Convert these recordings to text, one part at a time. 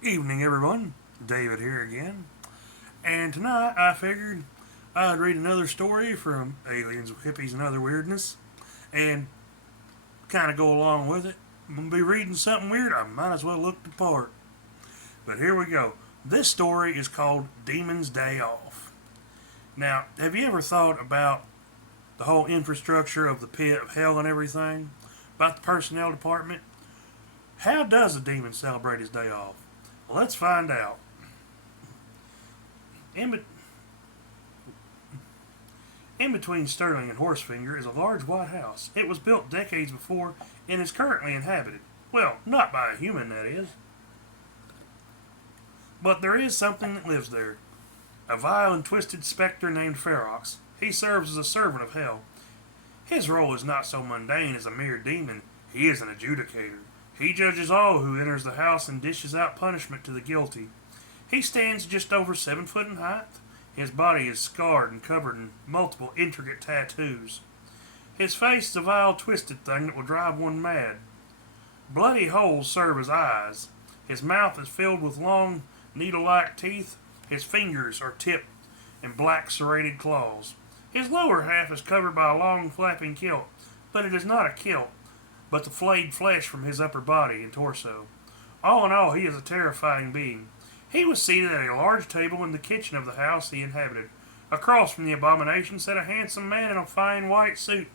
Evening, everyone. David here again. And tonight I figured I'd read another story from Aliens, Hippies, and Other Weirdness and kind of go along with it. I'm going to be reading something weird. I might as well look the part. But here we go. This story is called Demon's Day Off. Now, have you ever thought about the whole infrastructure of the pit of hell and everything? About the personnel department? How does a demon celebrate his day off? Well, let's find out. In, In between Sterling and Horsefinger is a large white house. It was built decades before and is currently inhabited. Well, not by a human, that is. But there is something that lives there. A vile and twisted specter named Ferox. He serves as a servant of hell. His role is not so mundane as a mere demon. He is an adjudicator. He judges all who enters the house and dishes out punishment to the guilty. He stands just over 7 foot in height. His body is scarred and covered in multiple intricate tattoos. His face is a vile, twisted thing that will drive one mad. Bloody holes serve as eyes. His mouth is filled with long, needle-like teeth. His fingers are tipped in black serrated claws. His lower half is covered by a long, flapping kilt, but it is not a kilt, but the flayed flesh from his upper body and torso. All in all, he is a terrifying being. He was seated at a large table in the kitchen of the house he inhabited. Across from the abomination sat a handsome man in a fine white suit,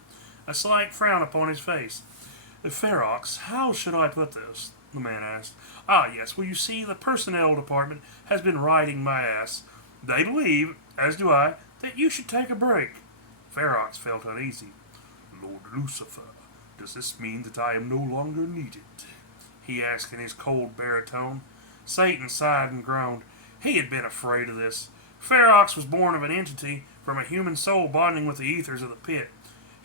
a slight frown upon his face. Ferox, how should I put this? The man asked. Ah, yes, well, you see, the personnel department has been riding my ass. They believe, as do I, that you should take a break. Ferox felt uneasy. Lord Lucifer, does this mean that I am no longer needed? He asked in his cold baritone. Satan sighed and groaned. He had been afraid of this. Ferox was born of an entity from a human soul bonding with the ethers of the pit.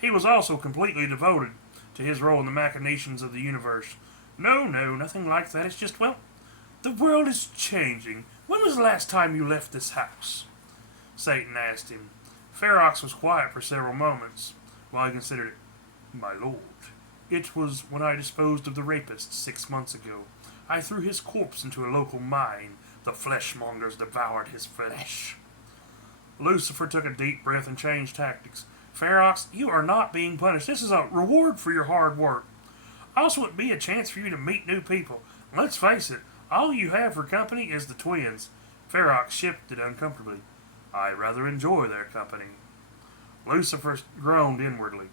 He was also completely devoted to his role in the machinations of the universe. No, nothing like that. It's just, well, the world is changing. When was the last time you left this house? Satan asked him. Ferox was quiet for several moments while he considered it. My lord, it was when I disposed of the rapist 6 months ago. I threw his corpse into a local mine. The fleshmongers devoured his flesh. Lucifer took a deep breath and changed tactics. Ferox, you are not being punished. This is a reward for your hard work. Also, it'd be a chance for you to meet new people. Let's face it, all you have for company is the twins. Ferox shifted uncomfortably. I rather enjoy their company. Lucifer groaned inwardly.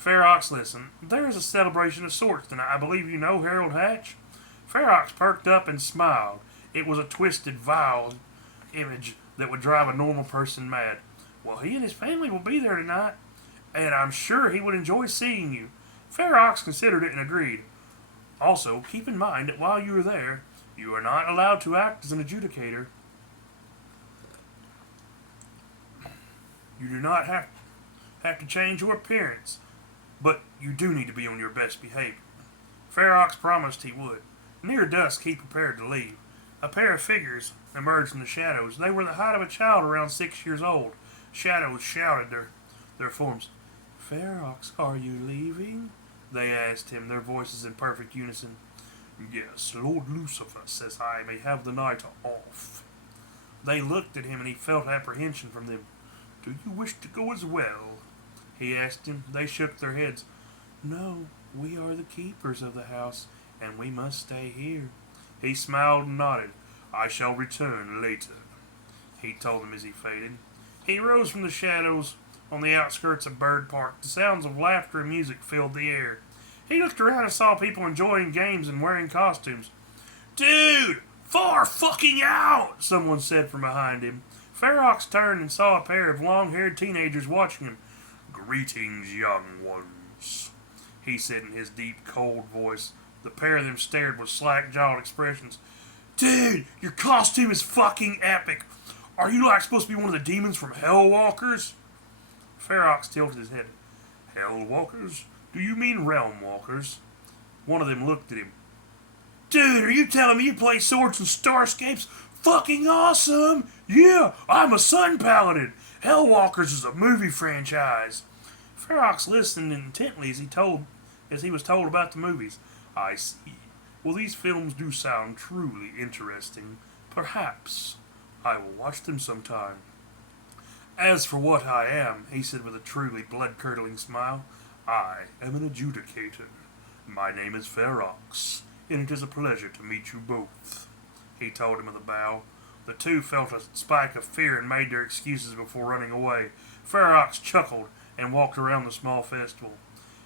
Ferox, listen. There is a celebration of sorts tonight. I believe you know Harold Hatch? Ferox perked up and smiled. It was a twisted, vile image that would drive a normal person mad. Well, he and his family will be there tonight, and I'm sure he would enjoy seeing you. Ferox considered it and agreed. Also, keep in mind that while you are there, you are not allowed to act as an adjudicator. You do not have to change your appearance, but you do need to be on your best behavior. Ferox promised he would. Near dusk, he prepared to leave. A pair of figures emerged in the shadows. They were the height of a child around 6 years old. Shadows shouted their forms. Ferox, are you leaving? They asked him, their voices in perfect unison. Yes, Lord Lucifer says I may have the night off. They looked at him and he felt apprehension from them. Do you wish to go as well? He asked him. They shook their heads. No, we are the keepers of the house, and we must stay here. He smiled and nodded. I shall return later, he told them as he faded. He rose from the shadows on the outskirts of Bird Park. The sounds of laughter and music filled the air. He looked around and saw people enjoying games and wearing costumes. Dude, far fucking out, someone said from behind him. Ferox turned and saw a pair of long-haired teenagers watching him. Greetings, young ones, he said in his deep, cold voice. The pair of them stared with slack-jawed expressions. Dude, your costume is fucking epic. Are you like supposed to be one of the demons from Hellwalkers? Ferox tilted his head. Hellwalkers? Do you mean Realm Walkers? One of them looked at him. Dude, are you telling me you play swords and starscapes? Fucking awesome! Yeah, I'm a Sun Paladin. Hellwalkers is a movie franchise. Ferox listened intently as he was told about the movies. I see. Well, these films do sound truly interesting. Perhaps I will watch them sometime. As for what I am, he said with a truly blood-curdling smile, I am an adjudicator. My name is Ferox, and it is a pleasure to meet you both. He told him with a bow. The two felt a spike of fear and made their excuses before running away. Ferox chuckled and walked around the small festival.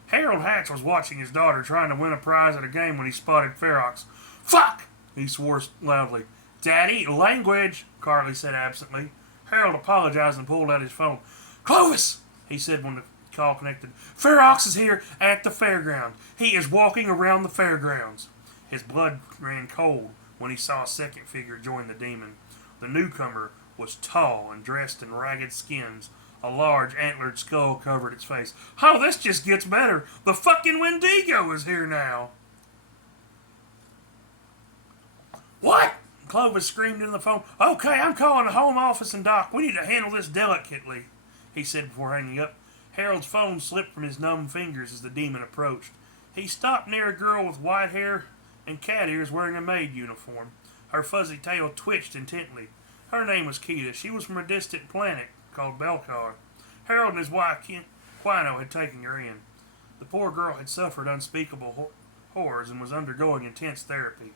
Harold Hatch was watching his daughter trying to win a prize at a game when he spotted Ferox. Fuck! He swore loudly. Daddy, language, Carly said absently. Harold apologized and pulled out his phone. Clovis, he said when the call connected. Ferox is here at the fairground. He is walking around the fairgrounds. His blood ran cold when he saw a second figure join the demon. The newcomer was tall and dressed in ragged skins. A large antlered skull covered its face. Oh, this just gets better. The fucking Wendigo is here now. What? Clovis screamed into the phone. Okay, I'm calling the home office and Doc. We need to handle this delicately, he said before hanging up. Harold's phone slipped from his numb fingers as the demon approached. He stopped near a girl with white hair and cat ears wearing a maid uniform. Her fuzzy tail twitched intently. Her name was Keita. She was from a distant planet called Belcar. Harold and his wife, Quino, had taken her in. The poor girl had suffered unspeakable horrors and was undergoing intense therapy.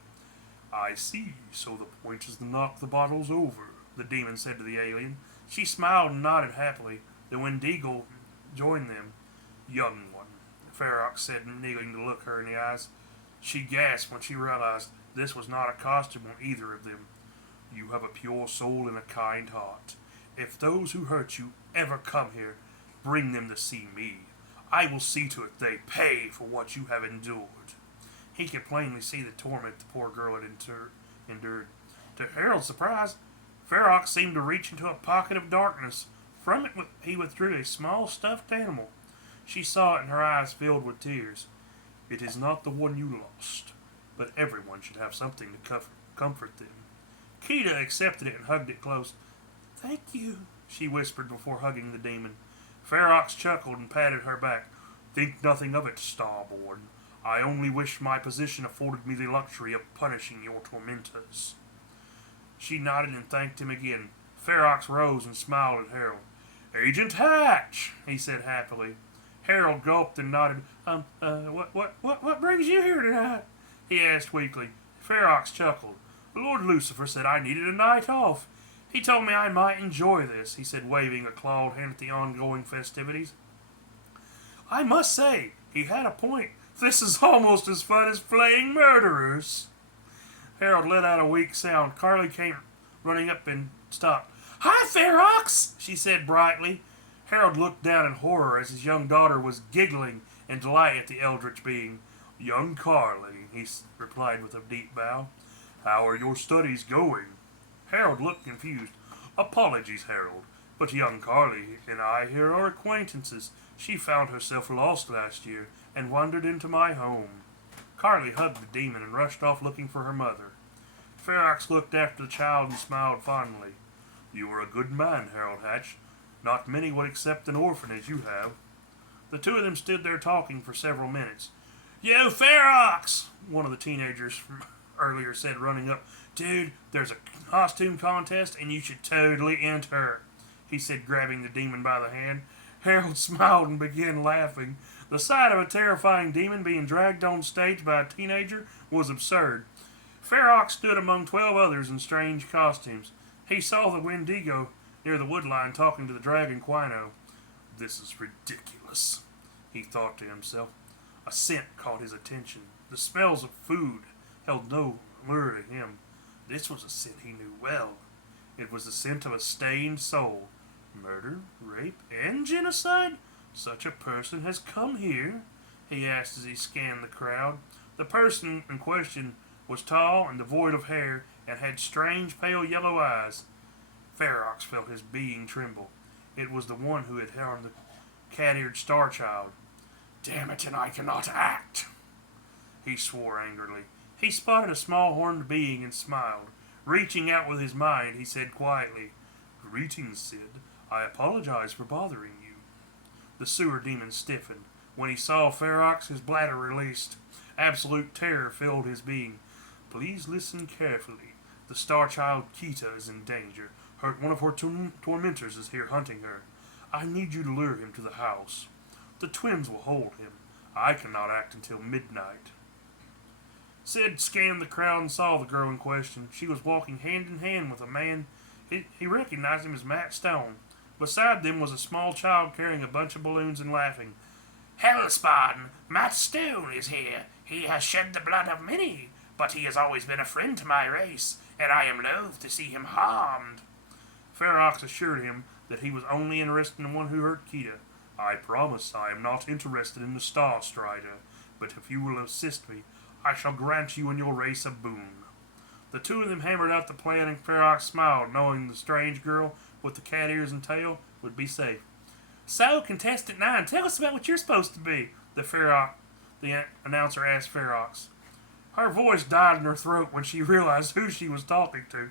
I see, so the point is to knock the bottles over, the demon said to the alien. She smiled and nodded happily. The Wendigo joined them. Young one, Ferox said, kneeling to look her in the eyes. She gasped when she realized this was not a costume on either of them. You have a pure soul and a kind heart. If those who hurt you ever come here, bring them to see me. I will see to it they pay for what you have endured. He could plainly see the torment the poor girl had endured. To Harold's surprise, Ferox seemed to reach into a pocket of darkness. From it he withdrew a small stuffed animal. She saw it and her eyes filled with tears. It is not the one you lost, but everyone should have something to comfort them. Keita accepted it and hugged it close. Thank you, she whispered before hugging the demon. Ferox chuckled and patted her back. Think nothing of it, Starborn. I only wish my position afforded me the luxury of punishing your tormentors. She nodded and thanked him again. Ferox rose and smiled at Harold. Agent Hatch, he said happily. Harold gulped and nodded. What brings you here tonight? He asked weakly. Ferox chuckled. Lord Lucifer said I needed a night off. He told me I might enjoy this, he said, waving a clawed hand at the ongoing festivities. I must say, he had a point. This is almost as fun as playing murderers. Harold let out a weak sound. Carly came running up and stopped. Hi, Ferox, she said brightly. Harold looked down in horror as his young daughter was giggling in delight at the eldritch being. Young Carly, he replied with a deep bow. How are your studies going? Harold looked confused. Apologies, Harold, but young Carly and I here are acquaintances. She found herself lost last year and wandered into my home. Carly hugged the demon and rushed off looking for her mother. Ferox looked after the child and smiled fondly. You are a good man, Harold Hatch. Not many would accept an orphan as you have. The two of them stood there talking for several minutes. Yo, Ferox! One of the teenagers from earlier said, running up. Dude, there's a costume contest and you should totally enter, he said, grabbing the demon by the hand. Harold smiled and began laughing. The sight of a terrifying demon being dragged on stage by a teenager was absurd. Ferox stood among 12 others in strange costumes. He saw the Wendigo near the woodline talking to the dragon Quino. This is ridiculous, he thought to himself. A scent caught his attention. The smells of food held no lure to him. This was a scent he knew well. It was the scent of a stained soul. Murder, rape, and genocide? Such a person has come here? He asked as he scanned the crowd. The person in question was tall and devoid of hair and had strange pale yellow eyes. Ferox felt his being tremble. It was the one who had harmed the cat-eared star child. Damn it, and I cannot act, he swore angrily. He spotted a small horned being and smiled. Reaching out with his mind, he said quietly, Greetings, Sid. I apologize for bothering you. The sewer demon stiffened. When he saw Ferox, his bladder released. Absolute terror filled his being. Please listen carefully. The star child Kita is in danger. One of her tormentors is here hunting her. I need you to lure him to the house. The twins will hold him. I cannot act until midnight. Sid scanned the crowd and saw the girl in question. She was walking hand in hand with a man. He recognized him as Matt Stone. Beside them was a small child carrying a bunch of balloons and laughing. Hellspawn, Matt Stone is here. He has shed the blood of many, but he has always been a friend to my race, and I am loath to see him harmed. Ferox assured him that he was only interested in one who hurt Kita. I promise I am not interested in the Star Strider, but if you will assist me, I shall grant you and your race a boon. The two of them hammered out the plan, and Ferox smiled, knowing the strange girl with the cat ears and tail would be safe. So, contestant 9, tell us about what you're supposed to be, the announcer asked Ferox. Her voice died in her throat when she realized who she was talking to.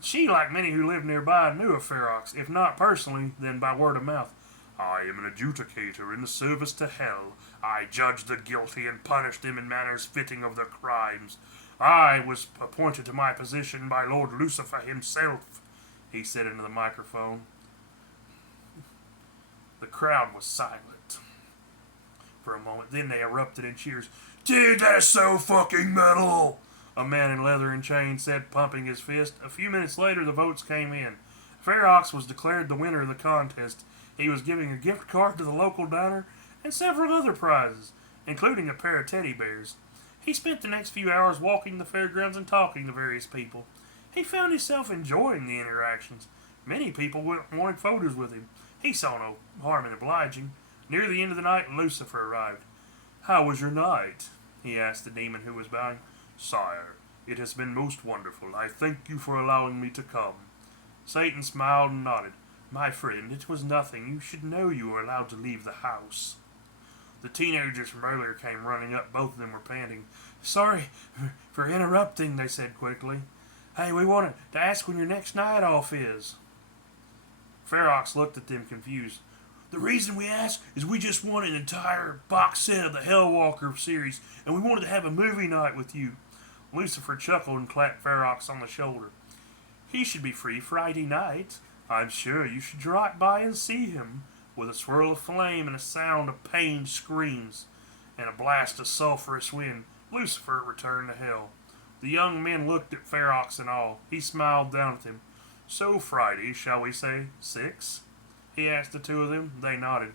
She, like many who lived nearby, knew of Ferox, if not personally, then by word of mouth. I am an adjudicator in the service to hell. I judge the guilty and punish them in manners fitting of their crimes. I was appointed to my position by Lord Lucifer himself, he said into the microphone. The crowd was silent for a moment. Then they erupted in cheers. Dude, that is so fucking metal! A man in leather and chains said, pumping his fist. A few minutes later, the votes came in. Ferox was declared the winner of the contest. He was giving a gift card to the local diner and several other prizes, including a pair of teddy bears. He spent the next few hours walking the fairgrounds and talking to various people. He found himself enjoying the interactions. Many people wanted photos with him. He saw no harm in obliging. Near the end of the night, Lucifer arrived. How was your night? He asked the demon who was bowing. Sire, it has been most wonderful. I thank you for allowing me to come. Satan smiled and nodded. My friend, it was nothing. You should know you are allowed to leave the house. The teenagers from earlier came running up. Both of them were panting. Sorry for interrupting, they said quickly. Hey, we wanted to ask when your next night off is. Ferox looked at them confused. The reason we asked is we just want an entire box set of the Hellwalker series, and we wanted to have a movie night with you. Lucifer chuckled and clapped Ferox on the shoulder. He should be free Friday night. I'm sure you should drop by and see him. With a swirl of flame and a sound of pained screams and a blast of sulphurous wind, Lucifer returned to hell. The young men looked at Ferox in awe. He smiled down at them. So Friday, shall we say 6? He asked the two of them. They nodded.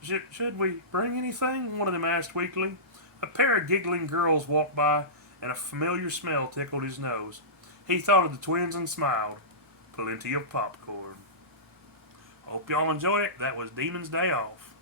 Should we bring anything? One of them asked weakly. A pair of giggling girls walked by, and a familiar smell tickled his nose. He thought of the twins and smiled. Plenty of popcorn. Hope y'all enjoy it. That was Demon's Day Off.